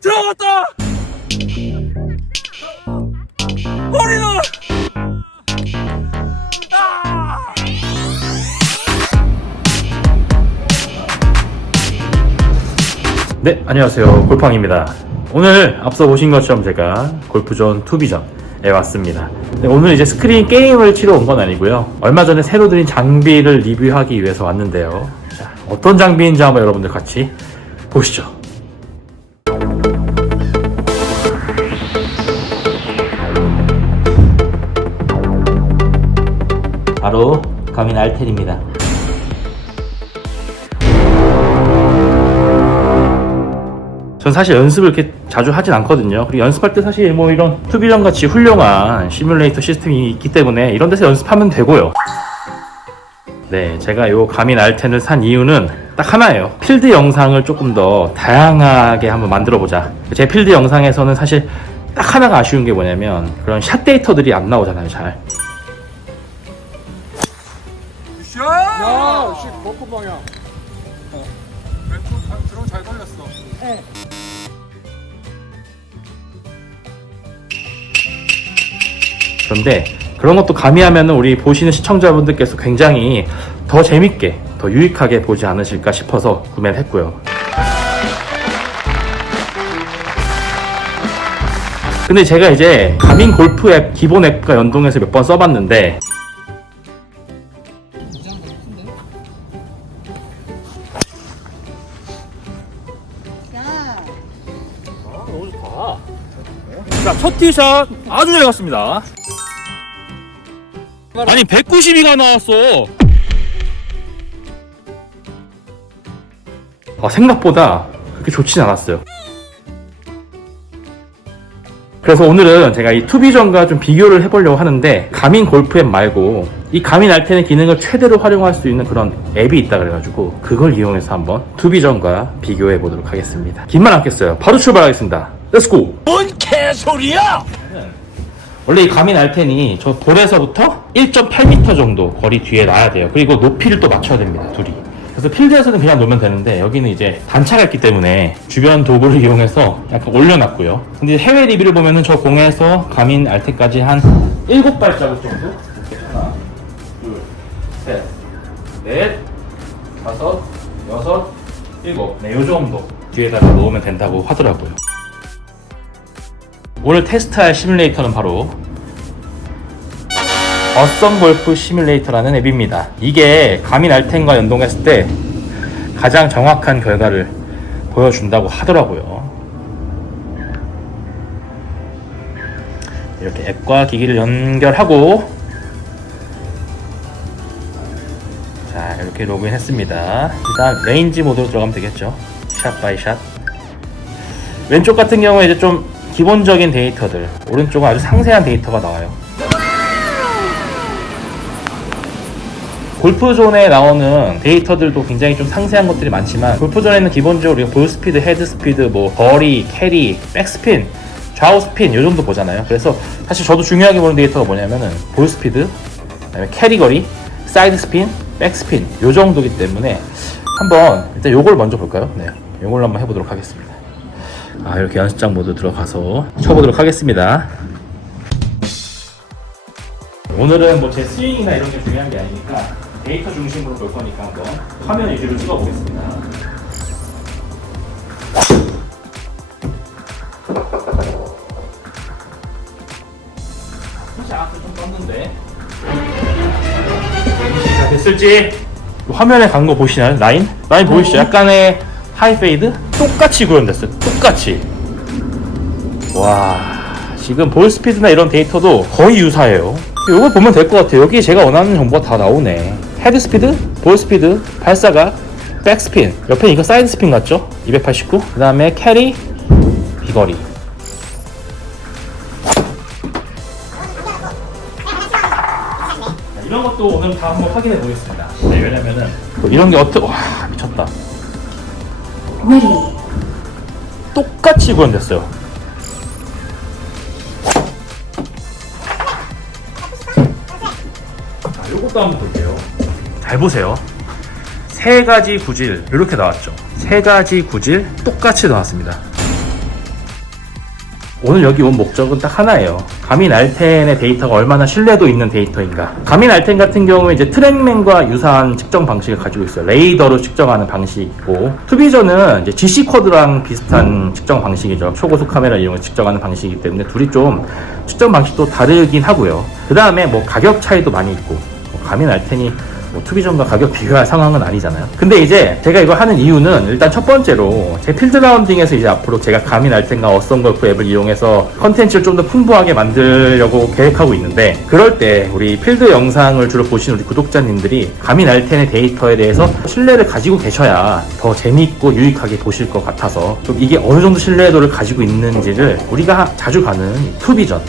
들어갔다! 허리는! 아! 네, 안녕하세요. 골팡입니다. 오늘 앞서 보신 것처럼 제가 골프존 투비전에 왔습니다. 네, 오늘 이제 스크린 게임을 치러 온 건 아니고요. 얼마 전에 새로 들인 장비를 리뷰하기 위해서 왔는데요. 자, 어떤 장비인지 한번 여러분들 같이 보시죠. 바로 가민 알텐입니다. 전 사실 연습을 이렇게 자주 하진 않거든요. 그리고 연습할 때 사실 뭐 이런 투비전 같이 훌륭한 시뮬레이터 시스템이 있기 때문에 이런 데서 연습하면 되고요. 네, 제가 요 가민 알텐을 산 이유는 딱 하나예요. 필드 영상을 조금 더 다양하게 한번 만들어 보자. 제 필드 영상에서는 사실 딱 하나가 아쉬운 게 뭐냐면 그런 샷 데이터들이 안 나오잖아요, 잘. 벙커 방향. 왼쪽 잘- 들어 잘 걸렸어. 그런데 그런 것도 가미하면 우리 보시는 시청자분들께서 굉장히 더 재밌게, 더 유익하게 보지 않으실까 싶어서 구매를 했고요. 근데 제가 이제 가민 골프 앱 기본 앱과 연동해서 몇 번 써봤는데 티샷 아주 잘 갔습니다. 아니, 192가 나왔어. 어, 생각보다 그렇게 좋진 않았어요. 그래서 오늘은 제가 이 투비전과 좀 비교를 해보려고 하는데 가민 골프 앱 말고 이 가민 알텐의 기능을 최대로 활용할 수 있는 그런 앱이 있다 그래가지고 그걸 이용해서 한번 투비전과 비교해 보도록 하겠습니다. 긴말 않겠어요. 바로 출발하겠습니다. 렛츠고! 뭔 개소리야! 원래 이 가민 알텐이 저 볼에서부터 1.8m 정도 거리 뒤에 놔야 돼요. 그리고 높이를 또 맞춰야 됩니다. 둘이. 그래서 필드에서는 그냥 놓으면 되는데 여기는 이제 단차가 있기 때문에 주변 도구를 이용해서 약간 올려놨고요. 근데 해외 리뷰를 보면은 저 공에서 가민 알텐까지 한 7발자국 정도? 하나, 둘, 셋, 넷, 다섯, 여섯, 일곱. 네, 요 정도 뒤에다가 놓으면 된다고 하더라고요. 오늘 테스트할 시뮬레이터는 바로 어썸 골프 시뮬레이터라는 앱입니다. 이게 가민 알텐과 연동했을 때 가장 정확한 결과를 보여준다고 하더라고요. 이렇게 앱과 기기를 연결하고 자 이렇게 로그인했습니다. 일단 레인지 모드로 들어가면 되겠죠. 샷 바이 샷. 왼쪽 같은 경우에 이제 좀 기본적인 데이터들, 오른쪽은 아주 상세한 데이터가 나와요. 골프존에 나오는 데이터들도 굉장히 좀 상세한 것들이 많지만 골프존에는 기본적으로 우리가 볼 스피드, 헤드 스피드, 뭐 거리, 캐리, 백스핀, 좌우 스핀 요 정도 보잖아요. 그래서 사실 저도 중요하게 보는 데이터가 뭐냐면은 볼 스피드, 그다음에 캐리 거리, 사이드 스핀, 백스핀 요 정도기 때문에 한번 일단 요걸 먼저 볼까요? 네, 요걸로 한번 해보도록 하겠습니다. 아 이렇게 연습장 모드 들어가서 쳐보도록 하겠습니다. 오늘은 뭐 제 스윙이나 이런 게 중요한 게 아니니까 데이터 중심으로 볼 거니까 한번 화면 위주로 찍어보겠습니다. 살짝 앞에 좀 떴는데 자 됐을지 화면에 간 거 보시나요? 라인? 라인 보이시죠? 약간의 하이 페이드? 똑같이 구현됐어요. 똑같이. 와 지금 볼 스피드나 이런 데이터도 거의 유사해요. 이걸 보면 될 것 같아요. 여기 제가 원하는 정보가 다 나오네. 헤드 스피드, 볼 스피드, 발사각, 백스핀. 옆에 이거 사이드 스핀 같죠? 289. 그 다음에 캐리, 비거리. 자, 이런 것도 오늘 다 한번 확인해 보겠습니다. 네, 왜냐면은 또 이런 게 어떻게 와 미쳤다. 똑같이 구현됐어요. 자, 요것도 한번 볼게요. 잘 보세요. 세 가지 구질 이렇게 나왔죠. 세 가지 구질 똑같이 나왔습니다. 오늘 여기 온 목적은 딱 하나예요. 가민 알텐의 데이터가 얼마나 신뢰도 있는 데이터인가. 가민 알텐 같은 경우에 이제 트랙맨과 유사한 측정 방식을 가지고 있어요. 레이더로 측정하는 방식이고, 투비전은 이제 GC 코드랑 비슷한 측정 방식이죠. 초고속 카메라 이용해서 측정하는 방식이기 때문에 둘이 좀 측정 방식도 다르긴 하고요. 그 다음에 뭐 가격 차이도 많이 있고, 뭐 가민 알텐이 뭐 투비전과 가격 비교할 상황은 아니잖아요. 근데 이제 제가 이거 하는 이유는 일단 첫 번째로 제 필드 라운딩에서 이제 앞으로 제가 가민 알텐과 어썸 걸프 앱을 이용해서 컨텐츠를 좀 더 풍부하게 만들려고 계획하고 있는데 그럴 때 우리 필드 영상을 주로 보시는 우리 구독자님들이 가민 알텐의 데이터에 대해서 신뢰를 가지고 계셔야 더 재미있고 유익하게 보실 것 같아서 좀 이게 어느 정도 신뢰도를 가지고 있는지를 우리가 자주 가는 투비전 와,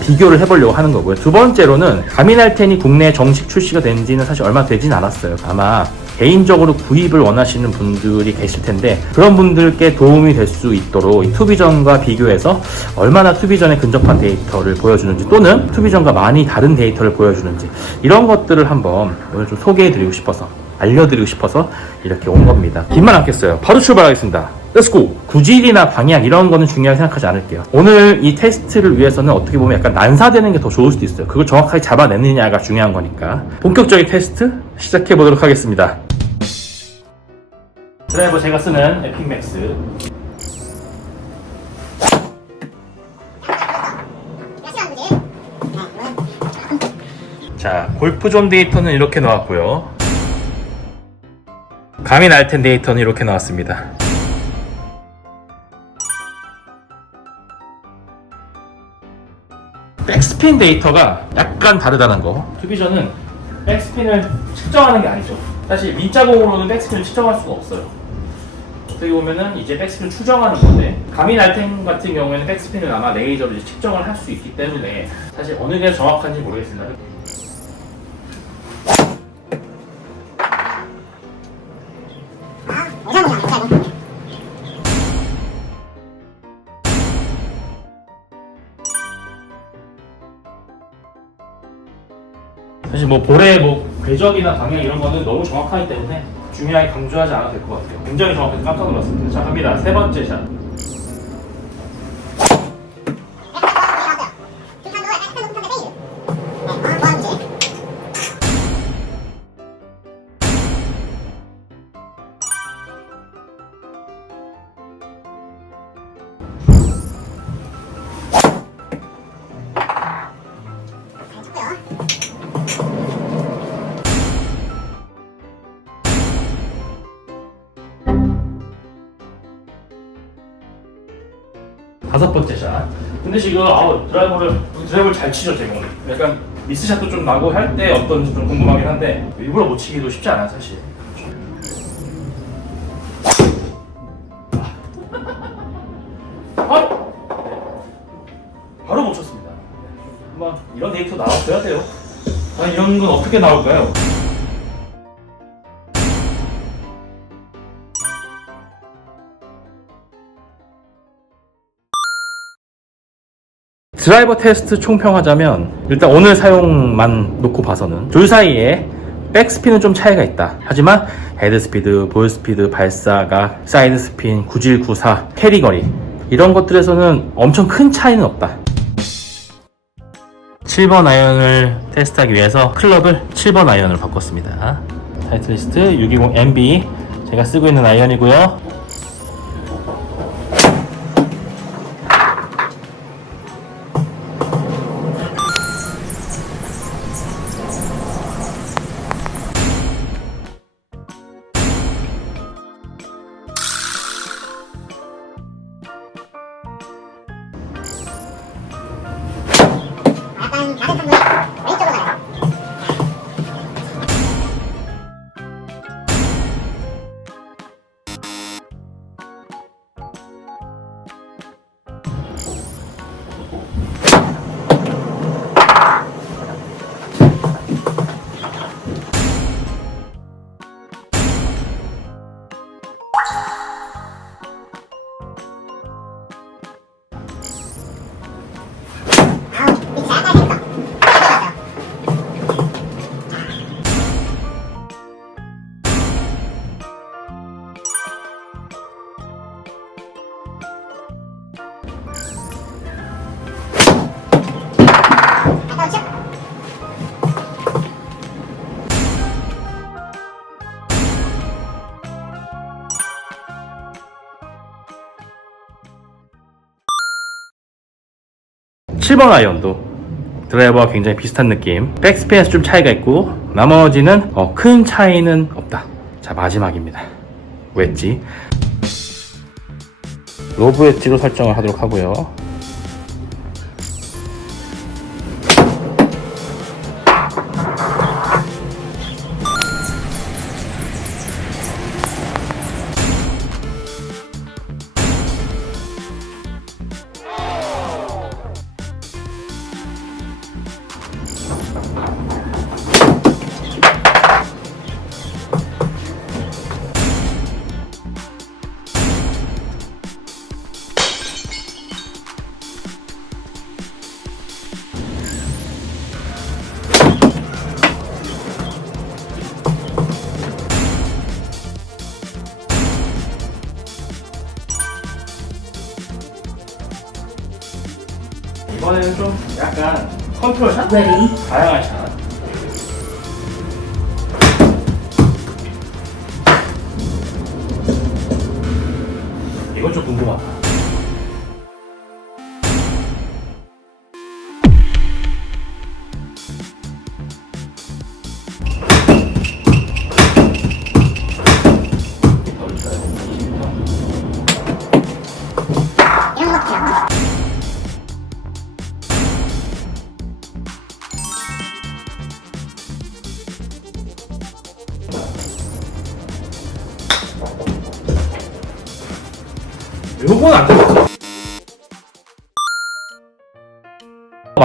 비교를 해보려고 하는 거고요. 두 번째로는 가민알텐이 국내에 정식 출시가 된 지는 사실 얼마 되진 않았어요. 아마 개인적으로 구입을 원하시는 분들이 계실 텐데 그런 분들께 도움이 될 수 있도록 이 투비전과 비교해서 얼마나 투비전에 근접한 데이터를 보여주는지 또는 투비전과 많이 다른 데이터를 보여주는지 이런 것들을 한번 오늘 좀 소개해드리고 싶어서 알려드리고 싶어서 이렇게 온 겁니다. 긴말 않겠어요. 바로 출발하겠습니다. 렛츠고! 구질이나 방향 이런 거는 중요하게 생각하지 않을게요. 오늘 이 테스트를 위해서는 어떻게 보면 약간 난사되는 게 더 좋을 수도 있어요. 그걸 정확하게 잡아내느냐가 중요한 거니까. 본격적인 테스트 시작해 보도록 하겠습니다. 드라이버 제가 쓰는 에픽맥스. 자, 골프존 데이터는 이렇게 나왔고요. 가민 알텐 데이터는 이렇게 나왔습니다. 백스핀 데이터가 약간 다르다는 거. 투비전은 백스핀을 측정하는 게 아니죠. 사실 민자공으로는 백스핀을 측정할 수가 없어요. 어떻게 보면은 이제 백스핀을 추정하는 건데 가민 알텐 같은 경우에는 백스핀을 아마 레이저로 이제 측정을 할 수 있기 때문에 사실 어느 게 정확한지 모르겠습니다. 뭐 볼의 뭐 궤적이나 방향 이런 거는 너무 정확하기 때문에 중요하게 강조하지 않아도 될 것 같아요. 굉장히 정확해서 깜짝 놀랐습니다. 자 갑니다. 세 번째 샷. 다섯 번째 샷. 근데 지금 아우 드라이버를 드라이버를 잘 치죠 오늘. 약간 미스샷도 좀 나고 할 때 어떤지 좀 궁금하긴 한데 일부러 못 치기도 쉽지 않아요 사실. 바로 바로 못 쳤습니다. 한번 이런 데이터 나왔어야 돼요. 아 이런 건 어떻게 나올까요? 드라이버 테스트 총평하자면 일단 오늘 사용만 놓고 봐서는 둘 사이에 백스핀은 좀 차이가 있다. 하지만 헤드스피드, 볼스피드, 발사각, 사이드스핀, 구질 구사, 캐리거리 이런 것들에서는 엄청 큰 차이는 없다. 7번 아이언을 테스트하기 위해서 클럽을 7번 아이언으로 바꿨습니다. 타이틀리스트 620 MB 제가 쓰고 있는 아이언이고요. 7번 아이언도 드라이버와 굉장히 비슷한 느낌. 백스핀에서 좀 차이가 있고 나머지는 어, 큰 차이는 없다. 자 마지막입니다. 웨지. 로브 웨지로 설정을 하도록 하고요 이번에는 좀 약간 컨트롤 샷? 다양한 샷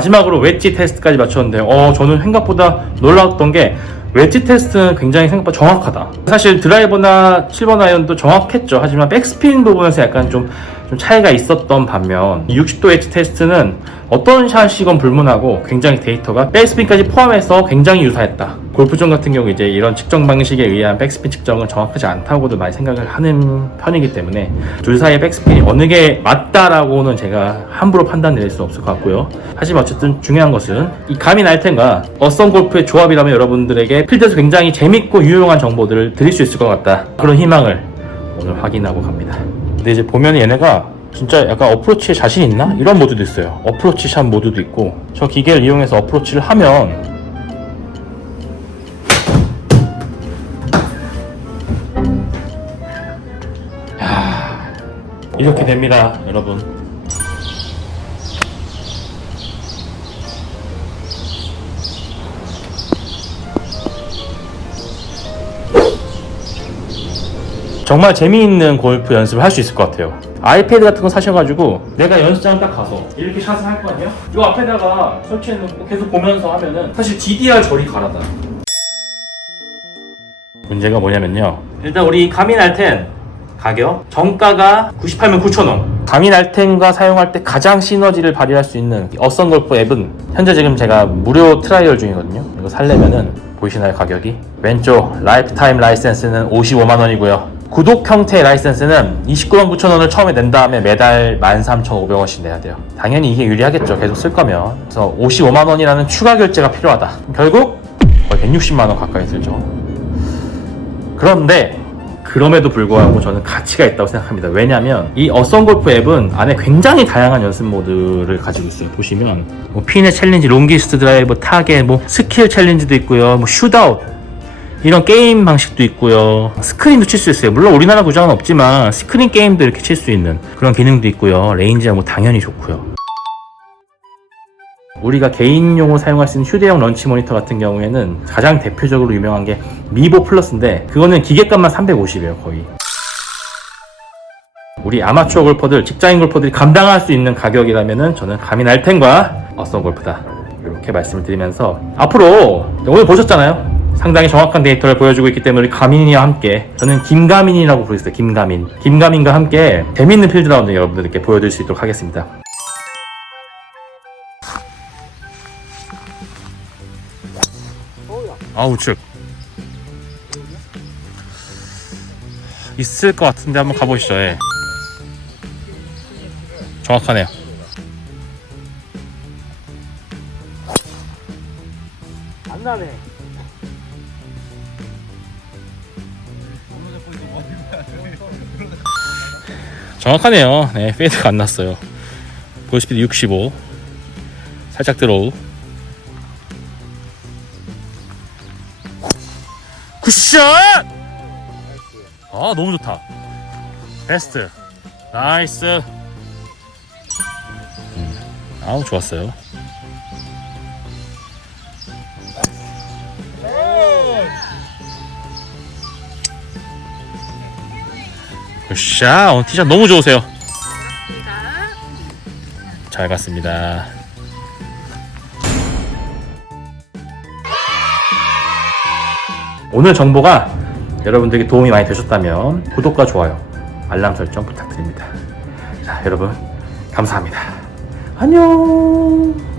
마지막으로 웨지 테스트까지 마쳤는데, 어, 저는 생각보다 놀라웠던 게, 웨지 테스트는 굉장히 생각보다 정확하다. 사실 드라이버나 7번 아이언도 정확했죠. 하지만 백스핀 부분에서 약간 좀, 좀 차이가 있었던 반면, 60도 웨지 테스트는 어떤 샷이건 불문하고 굉장히 데이터가 백스핀까지 포함해서 굉장히 유사했다. 골프존 같은 경우 이제 이런 측정 방식에 의한 백스핀 측정은 정확하지 않다고도 많이 생각을 하는 편이기 때문에 둘 사이의 백스핀이 어느 게 맞다라고는 제가 함부로 판단 내릴 수 없을 것 같고요. 하지만 어쨌든 중요한 것은 이 가민 알텐과 어썸 골프의 조합이라면 여러분들에게 필드에서 굉장히 재밌고 유용한 정보들을 드릴 수 있을 것 같다. 그런 희망을 오늘 확인하고 갑니다. 근데 이제 보면 얘네가 진짜 약간 어프로치에 자신 있나? 이런 모드도 있어요. 어프로치 샷 모드도 있고 저 기계를 이용해서 어프로치를 하면 야, 이렇게 됩니다, 여러분. 정말 재미있는 골프 연습을 할 수 있을 것 같아요. 아이패드 같은 거 사셔가지고 내가 연습장 딱 가서 이렇게 샷을 할 거 아니에요? 이 앞에다가 설치해놓고 계속 보면서 하면은 사실 DDR 저리 가라다. 문제가 뭐냐면요. 일단 우리 가민 알텐 가격 정가가 98만 9천 원. 가민 알텐과 사용할 때 가장 시너지를 발휘할 수 있는 어썸 골프 앱은 현재 지금 제가 무료 트라이얼 중이거든요. 이거 살려면은 보이시나요 가격이? 왼쪽 라이프타임 라이센스는 55만 원이고요. 구독 형태 라이센스는 29만 9천 원을 처음에 낸 다음에 매달 13,500원씩 내야 돼요. 당연히 이게 유리하겠죠. 계속 쓸 거면. 그래서 55만 원이라는 추가 결제가 필요하다. 결국 거의 160만 원 가까이 들죠. 그런데 그럼에도 불구하고 저는 가치가 있다고 생각합니다. 왜냐하면 이 어썸 골프 앱은 안에 굉장히 다양한 연습 모드를 가지고 있어요. 보시면 뭐 핀의 챌린지, 롱기스트 드라이브, 타겟, 뭐 스킬 챌린지도 있고요. 뭐 슛아웃 이런 게임 방식도 있고요. 스크린도 칠 수 있어요. 물론 우리나라 구장은 없지만 스크린 게임도 이렇게 칠 수 있는 그런 기능도 있고요. 레인지야 뭐 당연히 좋고요. 우리가 개인용으로 사용할 수 있는 휴대용 런치 모니터 같은 경우에는 가장 대표적으로 유명한 게 미보 플러스인데 그거는 기계값만 350이에요 거의 우리 아마추어 골퍼들 직장인 골퍼들이 감당할 수 있는 가격이라면은 저는 가민 알텐과 어썸 골프다 이렇게 말씀을 드리면서 앞으로 오늘 보셨잖아요 상당히 정확한 데이터를 보여주고 있기 때문에 우리 가민이와 함께 저는 김가민이라고 부르겠어요 김가민 김가민과 함께 재밌는 필드라운드 여러분들께 보여드릴 수 있도록 하겠습니다 아 우 측 있을 것 같은데 한번 가보시죠 예. 정확하네요 안 나네. 정확하네요. 네, 페이드가 안 났어요. 볼 스피드 65. 살짝 들어오. 굿샷! 아, 너무 좋다. 베스트. 나이스. 음, 아우, 좋았어요. 굿샷! 오늘 티샷 너무 좋으세요. 잘 갔습니다. 오늘 정보가 여러분들에게 도움이 많이 되셨다면 구독과 좋아요, 알람 설정 부탁드립니다. 자, 여러분 감사합니다. 안녕.